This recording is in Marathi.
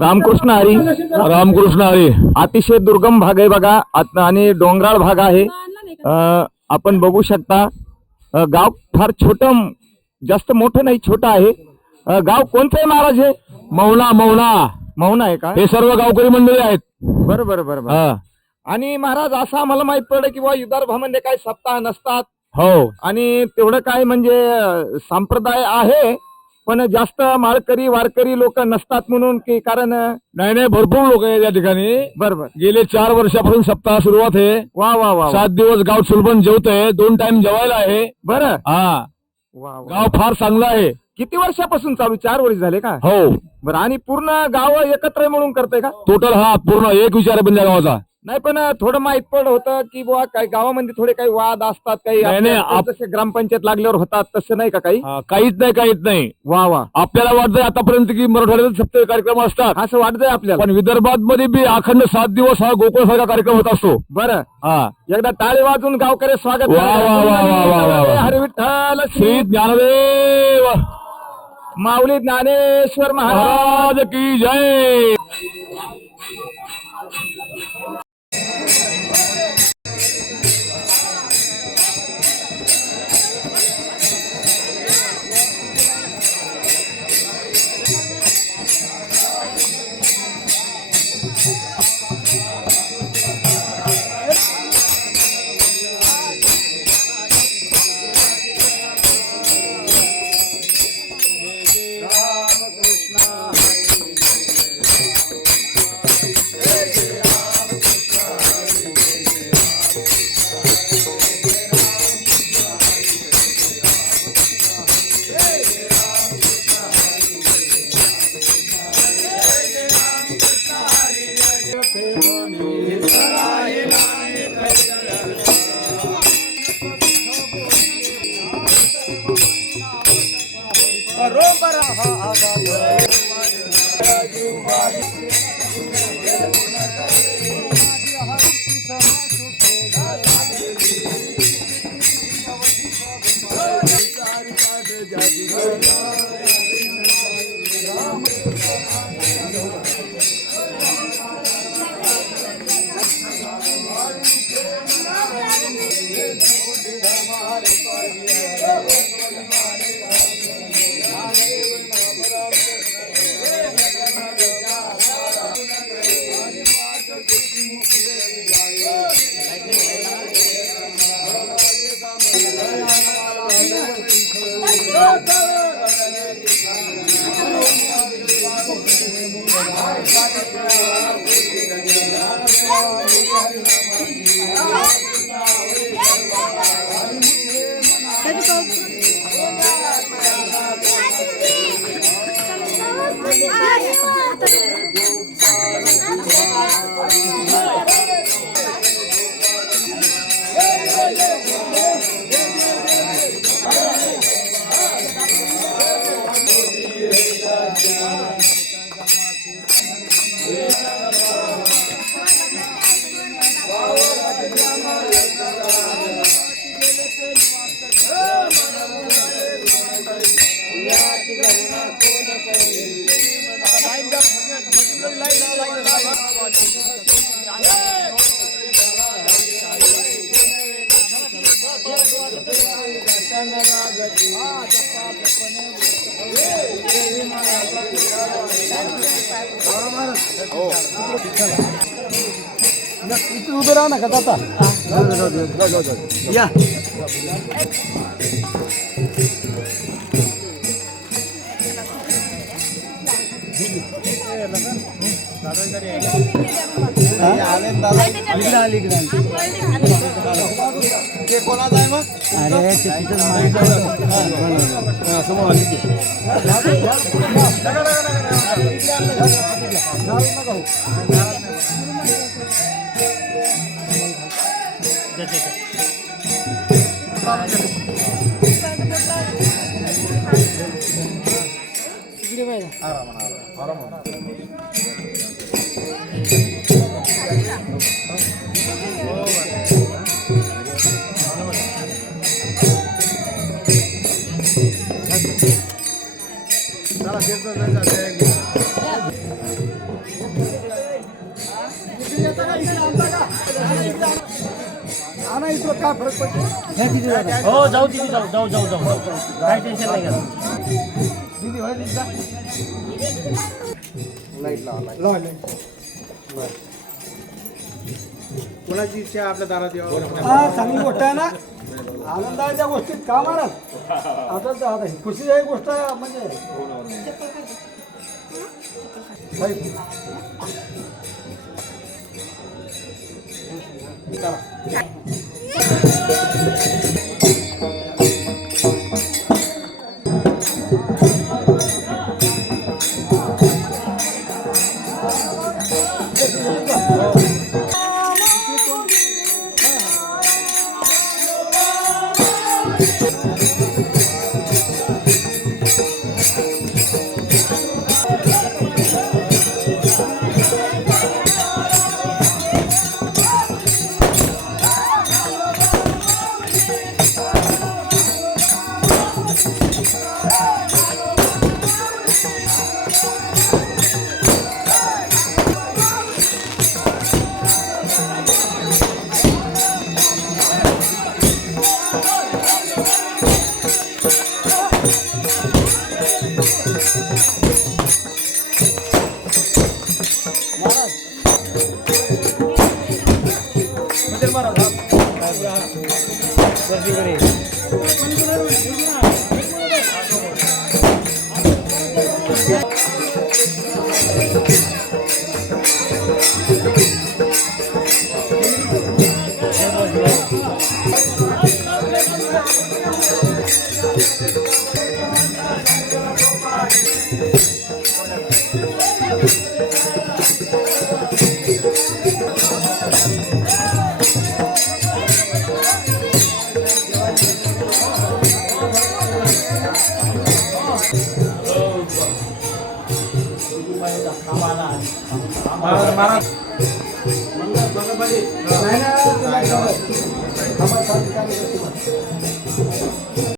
रामकृष्ण हरी. रामकृष्ण हरी. अतिशय दुर्गम भाग आहे बघा आणि डोंगराळ भाग आहे. आपण बघू शकता गाव फार छोटं, जास्त मोठं नाही, छोटं आहे. गाव कोणतं आहे महाराज? हे मौना. मौना मौना आहे का? हे सर्व गावकरी मंडळी आहेत. बरोबर बरोबर. आणि महाराज असं आम्हाला माहित पडलं की बाबा विदर्भामध्ये काही सप्ताह नसतात. हो. आणि तेवढं काय म्हणजे संप्रदाय आहे पण जास्त माळकरी वारकरी लोक नसतात म्हणून की कारण? नाही भरपूर लोक आहेत या ठिकाणी. बरोबर. गेले 4 वर्षापासून सप्ताह सुरुवात आहे. वा वा वा. 7 दिवस गाव सुलभन जेवतंय, 2 टाइम जेवायला आहे. बरं. हा. वा. गाव फार चांगलं आहे. किती वर्षापासून चालू? 4 वर्ष झाले का? हो. बरं. आणि पूर्ण गाव एकत्र म्हणून करते का? टोटल हा पूर्ण एक विचार आहे पण गावाचा. नाही पण थोडं माहित पडलं होतं की बुवा काही गावामध्ये थोडे काही वाद असतात, काही जसे ग्रामपंचायत लागल्यावर होतात तसं नाही का काही? काहीच नाही. वा वा. आपल्याला वाटतंय आतापर्यंत की मराठवाड्यात सप्ताह कार्यक्रम असतात असं वाटतंय आपल्याला, पण विदर्भात मध्ये बी अखंड 7 दिवस हा गोकुळासारखा कार्यक्रम होत असतो. बरं. हा. एकदा टाळी वाजून गावकरी स्वागत. वा वा वा वा वा. हरी विठ्ठल श्री ज्ञानदेव माऊली ज्ञानेश्वर महाराज की जय. उभे राहा ना का आता या. अरे हो जाऊ तिथे जाऊ काय टेन्शन नाही घ्या. कोणाची इच्छा आपल्या दारात यावं? हा चांगली गोष्ट आहे ना. आनंदाच्या गोष्टीत का मारत आता ही खुशीची एक गोष्ट म्हणजे नाही ना